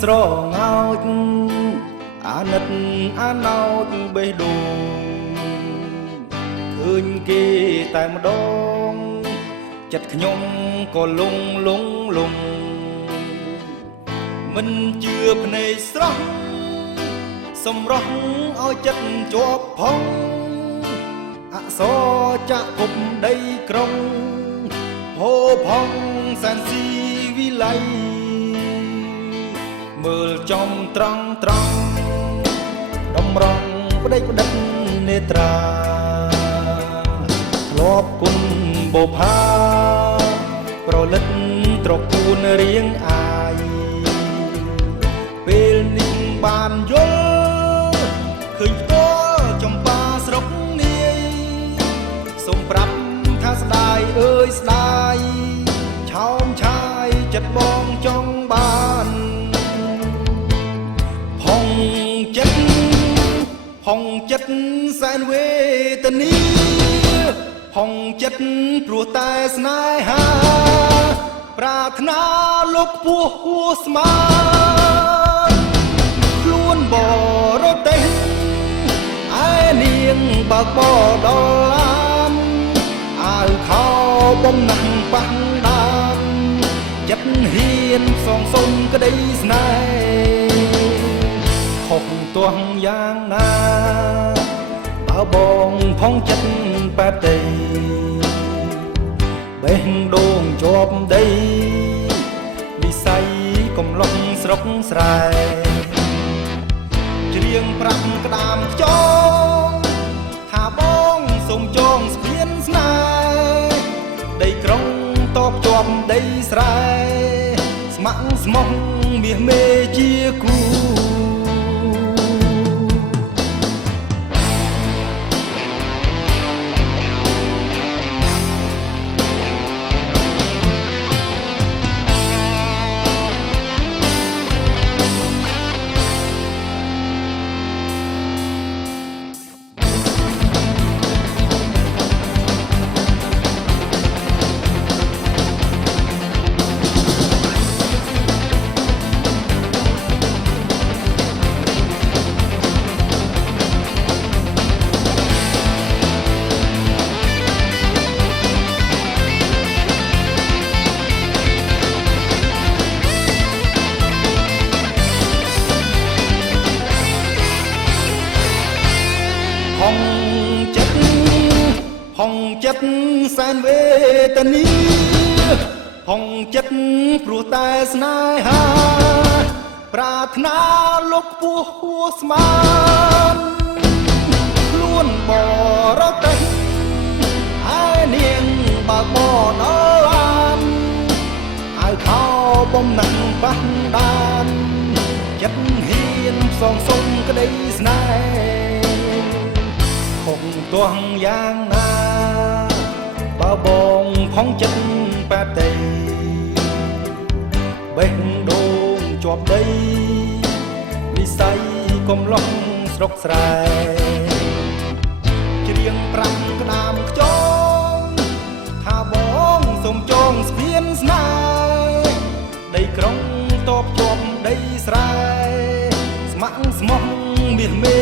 ស្រងោចអាណិតអាណោចបេះដូងឃើញគេតែម្ដងចិត្តខ្ញុំក៏លងមិនជឿភ្នែកស្រស់សម្រស់ឲ្យចិត្តជាប់ផងអក្សរចាក់គប់ដីក្រុងហូរផងសានស៊ីវិល័យមើលចំត្រង់តម្រង់ផ្ដេចផ្ដិតនេត្រាធ្លាប់គុណបុផាប្រលិតត្រកួនរៀងអាយពេលនេះបានយល់ឃើញផ្ទាល់ចំបាស្រុកនាយសូមប្រាប់ថាស្ដាយអើយស្ដាយឆោមឆាយចិត្តបងចង់បានផងចិត្តសែនវេទនីផងចិត្តព្រោះតែស្នេហាប្រាថ្នាលោកពោះហួស្មានខ្លួនបរទេសឯនាងបើកបដល់ឡានអាវខោបំណាំងប៉ះដានចិត្តហ៊ានសងសុំក្តីស្នេហ៍ខុសទាស់យ៉ាងណាបើបងផងចិត្តបែបទេបេះដូងជាប់ដីវិស័យកំឡុងស្រុកស្រែច្រៀងប្រាប់ក្តាមខ្យងថាបងសូមចងស្ពានស្នេហ៍ដីក្រុងតបជាប់ដីស្រែស្ម័គ្រស្មោះមាសមេជាគូផងចិត្តសែនវេទនីផងចិត្តព្រោះតែស្នេហាប្រាថ្នាលោកពោះហួស្មានខ្លួនបរទេសឯនាងបើកបដល់ឡានអាវខោបំណាំងប៉ះដានចិត្តហ៊ានសងសុំក្តីស្នេហ៍ខុសទាស់យ៉ាងណាបើបងផងចិត្តបែបទេបេះដូងជាប់ដីវិស័យកំឡុងស្រុកស្រែច្រៀងប្រាប់ក្តាមខ្យងថាបងសូមចងស្ពានស្នេហ៍ដីក្រុងតបជាប់ដីស្រែស្ម័គ្រស្មោះមាសមេ